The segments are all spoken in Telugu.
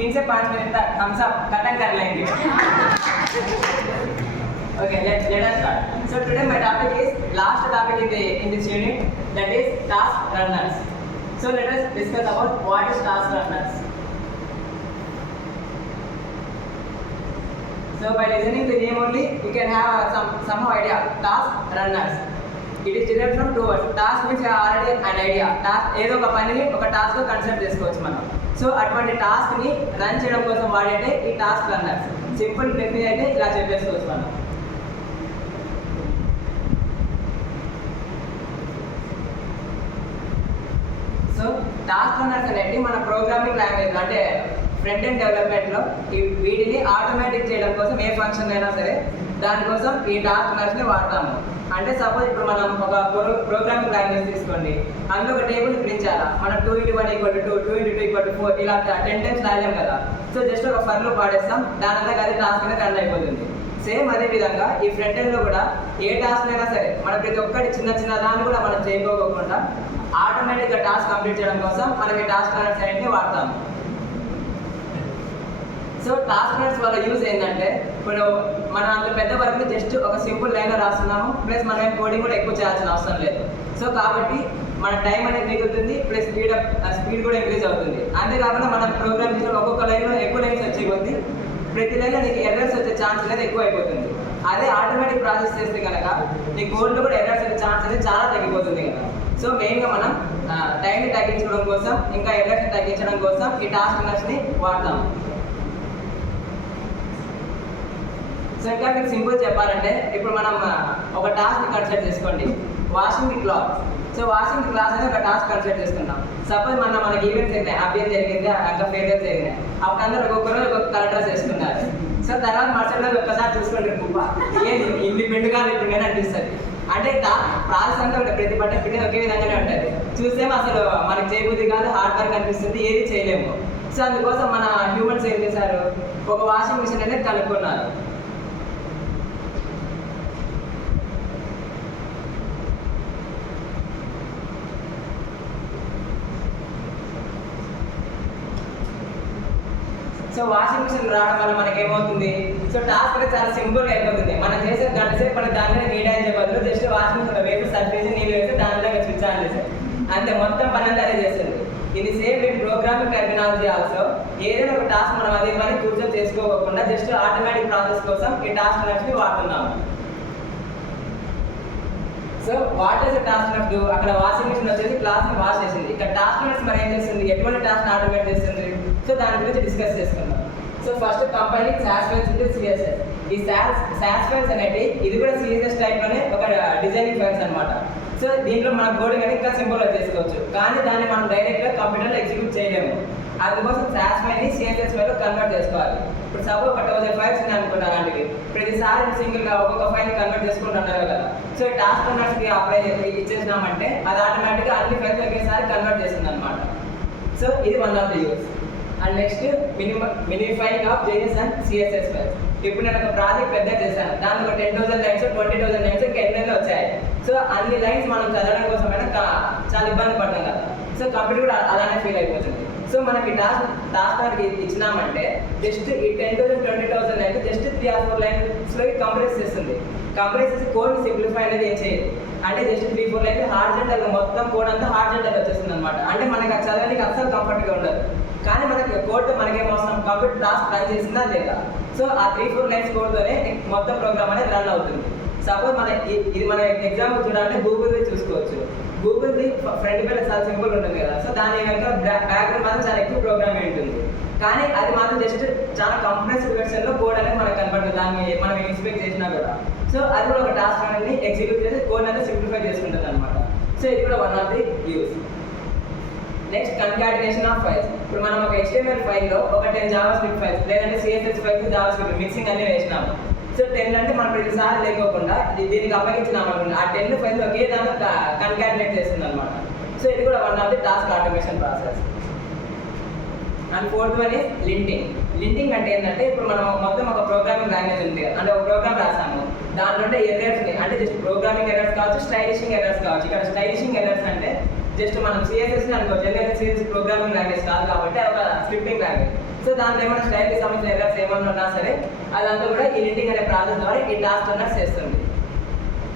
3 से 5 मिनट तक हम सब खत्म कर लेंगे. Okay, let us start. So today my topic is last topic in this unit, that is task runners. So let us discuss about what is task runners. So by listening to the name only, you can have some idea. Task runners. It is derived from two words. Task means you have already an idea. Task ఏదో ఒక పనిని ఒక టాస్క్ గా కన్సిడర్ చేసుకోవచ్చు మనం. సో అటువంటి టాస్క్ ని రన్ చేయడం కోసం వాడేటే ఈ టాస్క్ రన్నర్స్. సింపుల్ టెక్నిక్ అయితే ఇలా చెప్పేసుకోవచ్చు మనం. సో టాస్క్ రన్నర్స్ అనేది మన ప్రోగ్రామింగ్ లాంగ్వేజ్ అంటే ఫ్రంట్ ఎండ్ డెవలప్మెంట్లో వీటిని ఆటోమేటిక్ చేయడం కోసం ఏ ఫంక్షన్ అయినా సరే దానికోసం ఈ టాస్క్ రన్నర్స్ని వాడతాము. అంటే సపోజ్ ఇప్పుడు మనం ఒక ప్రోగ్రామింగ్ లాంగ్వేజ్ తీసుకోండి, అందులో ఒక టేబుల్ ప్రింట్ చేయాలా, మనం 2x1 = 2, 2x2 = 4 ఇలా 10 టైమ్స్ రాయలేం కదా. సో జస్ట్ ఒక ఫర్ లూప్ వాడేస్తాం, దాని అంతా అదే టాస్క్ అనేది రన్ అయిపోతుంది. సేమ్ అదే విధంగా ఈ ఫ్రంట్ ఎండ్లో కూడా ఏ టాస్క్ అయినా సరే మనం ప్రతి ఒక్కటి చిన్న చిన్న దాన్ని కూడా మనం చేయకోకుండా ఆటోమేటిక్గా టాస్క్ కంప్లీట్ చేయడం కోసం మనం ఈ టాస్క్ రన్నర్స్ అనేవి వాడతాము. సో టాస్క్ రన్నర్స్ వల్ల యూజ్ ఏంటంటే ఇప్పుడు మనం అంత పెద్ద వర్క్ని జస్ట్ ఒక సింపుల్ లైన్లో రాస్తున్నాము, ప్లస్ మనం కోడింగ్ కూడా ఎక్కువ చేయాల్సిన అవసరం లేదు. సో కాబట్టి మన టైం అనేది మిగులుతుంది, ప్లస్ స్పీడ్ కూడా ఇంక్రీజ్ అవుతుంది. అంతేకాకుండా మనం ప్రోగ్రామ్ చేసిన ఒక్కొక్క లైన్లో ఎక్కువ లైన్స్ వచ్చే కొద్దీ ప్రతి లైన్లో నీకు ఎర్రర్స్ వచ్చే ఛాన్స్ అనేది ఎక్కువ అయిపోతుంది. అదే ఆటోమేటిక్ ప్రాసెస్ చేస్తే కనుక నీ కోడ్లో కూడా ఎర్రర్స్ వచ్చే ఛాన్స్ అనేది చాలా తగ్గిపోతుంది కదా. సో మెయిన్గా మనం టైంని తగ్గించడం కోసం ఇంకా ఎర్రర్స్ని తగ్గించడం కోసం ఈ టాస్క్ రన్నర్స్ని వాడతాం. సో ఇంకా మీకు సింపుల్ చెప్పాలంటే ఇప్పుడు మనం ఒక టాస్క్ కన్సిడర్ చేసుకోండి, washing the cloth. So washing the cloth అనేది ఒక టాస్క్ కన్సిడర్ చేసుకుంటాం. సపోజ్ మనకి ఈవెంట్స్ జరిగినాయి, అభ్యర్థి జరిగింది, ఇంకా ఫేర్వెల్స్ జరిగినాయి, అప్పుడు అందరూ ఒక్కొక్కరు ఒక్కొక్క కలర్ డ్రెస్ వేసుకున్నారు. సో తర్వాత మరుసటి రోజు ఒక్కసారి చూసుకోండి, ఏది ఇన్ని పిండుగా ఇప్పుడు నేను అనిపిస్తుంది. అంటే ప్రాసెస్ అంతా ఉంటుంది, ప్రతి బట్ట పిండి ఒకే విధంగానే ఉంటుంది. చూసేమో అసలు మనకి చేయబుద్ధి కాదు, హార్డ్ వర్క్ అనిపిస్తుంది, ఏది చేయలేము. సో అందుకోసం మన హ్యూమన్స్ ఏం చేశారు, ఒక వాషింగ్ మిషన్ అనేది కనుక్కున్నారు. సో వాషింగ్ మిషన్ రావడం వల్ల మనకి ఏమవుతుంది, సో టాస్క్ అనేది చాలా సింపుల్గా అయిపోతుంది. మనం చేసే గంట సేపు మన దాని మీద నీడైంచే బదులు జస్ట్ వాషింగ్ మిషన్ వేసి సర్ఫేసి నీళ్ళు వేసి దాని దగ్గర స్విచ్ ఆన్ చేసి అంతే, మొత్తం పని అంతా అదే చేస్తుంది. ఇది same in programming terminology also. ఏదైనా ఒక టాస్క్ మనం అదే పని కూర్చొని చేసుకోకుండా జస్ట్ ఆటోమేటిక్ ప్రాసెస్ కోసం ఈ టాస్క్ రన్నర్స్ని వాడుతున్నాము. So what is task runners do? అక్కడ వాషింగ్ మిషన్ వచ్చేసి క్లాత్ని వాష్ చేసింది. ఇక్కడ టాస్క్ రన్నర్స్ మరి ఏం చేస్తుంది, ఎటువంటి టాస్క్ ఆటోమేట్ చేస్తుంది? సో దాని గురించి డిస్కస్ చేసుకుందాం. So first compiling SAS files into CSS. ఈ SAS ఫైల్స్ అనేవి ఇది కూడా CSS టైప్లోనే ఒక డిజైనింగ్ ఫైల్స్ అనమాట. సో దీంట్లో మన కోడ్ కానీ ఇంకా సింపుల్గా చేసుకోవచ్చు, కానీ దాన్ని మనం డైరెక్ట్గా కంప్యూటర్లో ఎగ్జిక్యూట్ చేయలేము. అందుకోసం SAS ఫైల్ని CSS ఫైల్లో కన్వర్ట్ చేసుకోవాలి. ఇప్పుడు సపోజ్ 1000 ఫైల్స్ ఉన్నాయి అనుకుంటారు, అలాంటివి ప్రతిసారి సింగిల్గా ఒక్కొక్క ఫైల్ కన్వర్ట్ చేసుకుంటుంటారు కదా. సో ఈ టాస్క్ రన్నర్స్కి అప్లై ఇచ్చేసినామంటే అది ఆటోమేటిక్గా అన్ని ఫైల్స్ ఒకేసారి కన్వర్ట్ చేస్తుంది అనమాట. సో ఇది one of the uses. And next minifying of JS and CSS files. ఇప్పుడు నేను ఒక ప్రాజెక్ట్ పెద్ద చేశాను, దాంట్లో ఒక 10,000 లైన్స్ 20,000 లైన్స్ కెన్నెల్లో వచ్చాయి. సో అన్ని లైన్స్ మనం చదవడం కోసమైనా చాలా ఇబ్బంది పడతాం కదా. సో కంప్యూటర్ కూడా అలానే ఫీల్ అయిపోతుంది. సో మనకి టాస్క్ ఇచ్చినామంటే జస్ట్ ఈ 10,000 20,000 లైన్స్ జస్ట్ 3 or 4 లైన్స్లో కంప్రెస్ చేస్తుంది. కంప్రెస్ చేసి కోడ్ని సింప్లిఫై అనేది ఏం చేయదు. అంటే జస్ట్ 3-4 లైన్స్ హార్జెంటల్గా మొత్తం కోడ్ అంతా హార్జెంటల్ వచ్చేస్తుంది అనమాట. అంటే మనకి అది చదవడానికి అస్సలు కంఫర్ట్గా ఉండదు. కానీ మనకి కోడ్తో మనకేం అవసరం, కంప్యూటర్ టాస్క్ రన్ చేసిందా లేదా. సో ఆ 3-4 లైన్స్ కోడ్తోనే మొత్తం ప్రోగ్రామ్ అనేది రన్ అవుతుంది. సపోజ్ ఇది మన ఎగ్జాంపుల్ చూడాలంటే గూగుల్ది చూసుకోవచ్చు. గూగుల్ది ఫ్రంట్ పేజ్ చాలా సింపుల్ ఉంటుంది కదా. సో దాని కనుక బ్యాక్గ్రౌండ్ మాత్రం చాలా ఎక్కువ ప్రోగ్రామ్ ఉంటుంది, కానీ అది మాత్రం జస్ట్ చాలా కంప్రెస్డ్ వెర్షన్లో కోడ్ అనేది మనకు కనపడుతుంది, దాన్ని మనం ఎక్స్పెక్ట్ చేసినా కూడా. సో అది కూడా ఒక టాస్క్ అనేది ఎగ్జిక్యూట్ చేసి కోడ్ అనేది సింప్లిఫై చేసుకుంటుంది అనమాట. సో ఇది కూడా one of the use. Next concatenation of files. ఇప్పుడు మనం ఒక HTML ఫైల్లో ఒక 10 JavaScript ఫైల్స్ లేదంటే CSS ఫైల్స్ JavaScript మిక్సింగ్ అన్ని వేసినాము. సో 10 అంటే మనం ప్రతిసారి లేకోకుండా దీనికి అప్పగించినాం అనుకోండి, ఆ 10 ఫైల్స్ ఒకే దాంట్లో కన్కాటినేట్ చేస్తుంది అనమాట. సో ఇది కూడా one of the task automation process. And fourth one is లింటింగ్. లింటింగ్ అంటే ఏంటంటే ఇప్పుడు మనం మొత్తం ఒక ప్రోగ్రామింగ్ లాంగ్వేజ్ ఉంది కదా, అంటే ఒక ప్రోగ్రామ్ రాసాము, దాంట్లో ఎర్రర్స్ని అంటే జస్ట్ ప్రోగ్రామింగ్ ఎర్రర్స్ కావచ్చు, స్టైలిషింగ్ ఎర్రర్స్ కావచ్చు. ఇక్కడ స్టైలిషింగ్ ఎర్రర్స్ అంటే జస్ట్ మనం సిఎస్ఎస్ అనుకో, జనరల్ సిఎస్ఎస్ ప్రోగ్రామింగ్ లాంగ్వేజ్ కాదు కాబట్టి ఒక స్క్రిప్టింగ్ లాంగ్వేజ్. సో దాంట్లో ఏమైనా స్టైల్కి సంబంధించిన ఎర్రర్స్ ఏమన్నా ఉన్నా సరే అదంతా కూడా ఈ ఎడిటింగ్ అనే ప్రాసెస్ ద్వారా ఈ టాస్క్ రన్నర్ చేస్తుంది.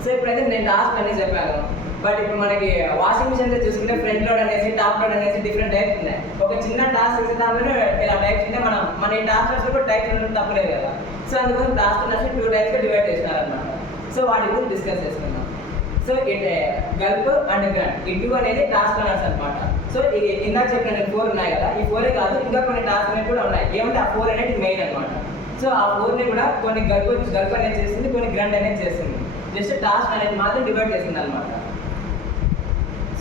సో ఇప్పుడైతే నేను టాస్క్ అనేది చెప్పాను. బట్ ఇప్పుడు మనకి వాషింగ్ మిషన్ చూసుకుంటే ఫ్రంట్ లోడ్ అనేసి టాప్ లోడ్ అనేసి డిఫరెంట్ టైప్స్ ఉన్నాయి. ఒక చిన్న టాస్క్ ఇచ్చే దాంట్లో ఇలా టైప్స్ ఉంటే మన ఈ టాస్క్ కూడా టైప్స్ ఉండడం తప్పలేదు కదా. సో అందుకోసం టాస్క్ రన్నర్స్ 2 టైప్స్గా డివైడ్ చేసినారనమాట. సో వాటి గురించి డిస్కస్ చేసుకుందాం. సో గల్ప్ అండ్ గ్రాండ్ ఈ 2 అనేది టాస్క్ రన్నర్స్ అనమాట. సో ఇది ఇందాక చెప్పిన 4 ఉన్నాయి కదా, ఈ 4 కాదు ఇంకా కొన్ని టాస్క్ అనేవి కూడా ఉన్నాయి. ఏమంటే ఆ 4 అనేది మెయిన్ అనమాట. సో ఆ 4ని కూడా కొన్ని గల్ప్ అనేది చేస్తుంది, కొన్ని గ్రాండ్ అనేది చేస్తుంది. జస్ట్ టాస్క్ అనేది మాత్రం డివైడ్ చేస్తుంది అనమాట.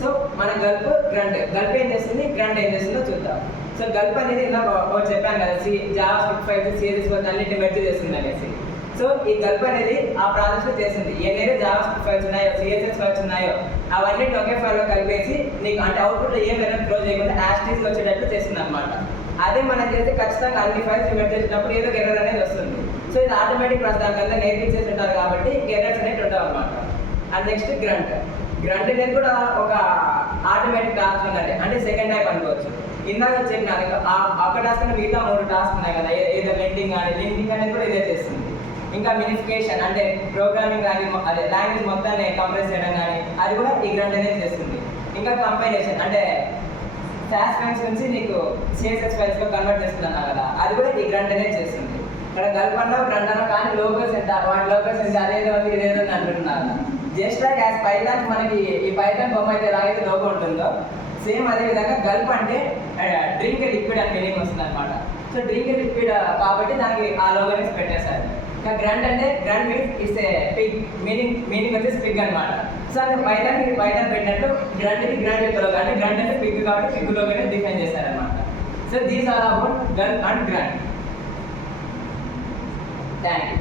సో మన గల్ప్ ఏం చేస్తుంది, గ్రాండ్ ఏం చేస్తుందో చూద్దాం. సో గల్ప్ అనేది ఇందాక చెప్పాను కదా, Java script files, CSS files అన్నింటిని మెర్జ్ చేస్తుంది అనేసి. సో ఈ గల్ప్ అనేది ఆ ప్రాసెస్ లో చేసింది. ఏదైతే జావా స్క్రిప్ట్ ఫైల్స్ ఉన్నాయో, సిఎస్ఎస్ ఫైల్స్ ఉన్నాయో అవన్నీ ఒకే ఫైల్ లో కలిపేసి నీకు అంటే అవుట్పుట్ లో ఏం ఎర్రర్ థ్రో చేయకుండా యాస్టీస్ వచ్చేటట్లు చేస్తుంది అనమాట. అదే మనం చేస్తే ఖచ్చితంగా అన్ని ఫైల్స్ మెర్జ్ చేసినప్పుడు ఏదో ఎర్రర్ అనేది వస్తుంది. సో ఇది ఆటోమేటిక్ ప్రాసెస్ దానికంతా నేర్పించేసి ఉంటారు కాబట్టి ఎర్రర్స్ అనేవి ఉంటావు అనమాట. అండ్ నెక్స్ట్ గ్రంట్ అనేది కూడా ఒక ఆటోమేటిక్ టాస్క్ ఉందండి, అంటే సెకండ్ టైప్ అనుకోవచ్చు. ఇందాక చెప్పినారు ఒక టాస్క్ అంటే మిగతా 3 టాస్క్ ఉన్నాయి కదా, ఏదో లింకింగ్ అనేది కూడా ఇదే చేస్తుంది. ఇంకా మినిఫికేషన్ అంటే ప్రోగ్రామింగ్ లాంగ్వేజ్ మొత్తాన్ని కంప్రెస్ చేయడం కానీ అది కూడా ఈ గ్రంట్ అనేది చేస్తుంది. ఇంకా కంపైలేషన్ అంటే సాస్ ఫైల్స్ నుంచి నీకు సిఎస్ఎస్ ఫైల్స్ లో కన్వర్ట్ చేస్తున్నాను కదా, అది కూడా ఈ గ్రంట్ అనేది చేస్తుంది. ఇక్కడ గల్ప్ అన్నా గ్రంట్ అన్నా కానీ లోగోస్ ఎంత వాటి లోగోస్ ఎంత అదేదో ఉంది ఇదేదో ఉంది అంటున్నారు. జస్ట్ లైక్ యాజ్ పైథాన్ మనకి ఈ పైథాన్ బొమ్మ అయితే ఎలాగైతే లోగో ఉంటుందో సేమ్ అదే విధంగా గల్ప్ అంటే డ్రింక్ లిక్విడ్ అని మీనింగ్ వస్తుంది అనమాట. సో డ్రింక్ లిక్విడ్ కాబట్టి దానికి ఆ లోగో అనేది పెట్టేశారు. ఇంకా గ్రాండ్ అంటే Grunt means is a pig, meaning వచ్చేసి పిగ్ అనమాట. సో అది పైథాన్ పెట్టినట్టు గ్రాండ్ యొక్క లోగో అంటే గ్రాండ్ అంటే పిగ్ కాబట్టి పిగ్ లోగో అనేది డిఫైన్ చేశారనమాట. So these are about Gulp and Grunt. Thank you.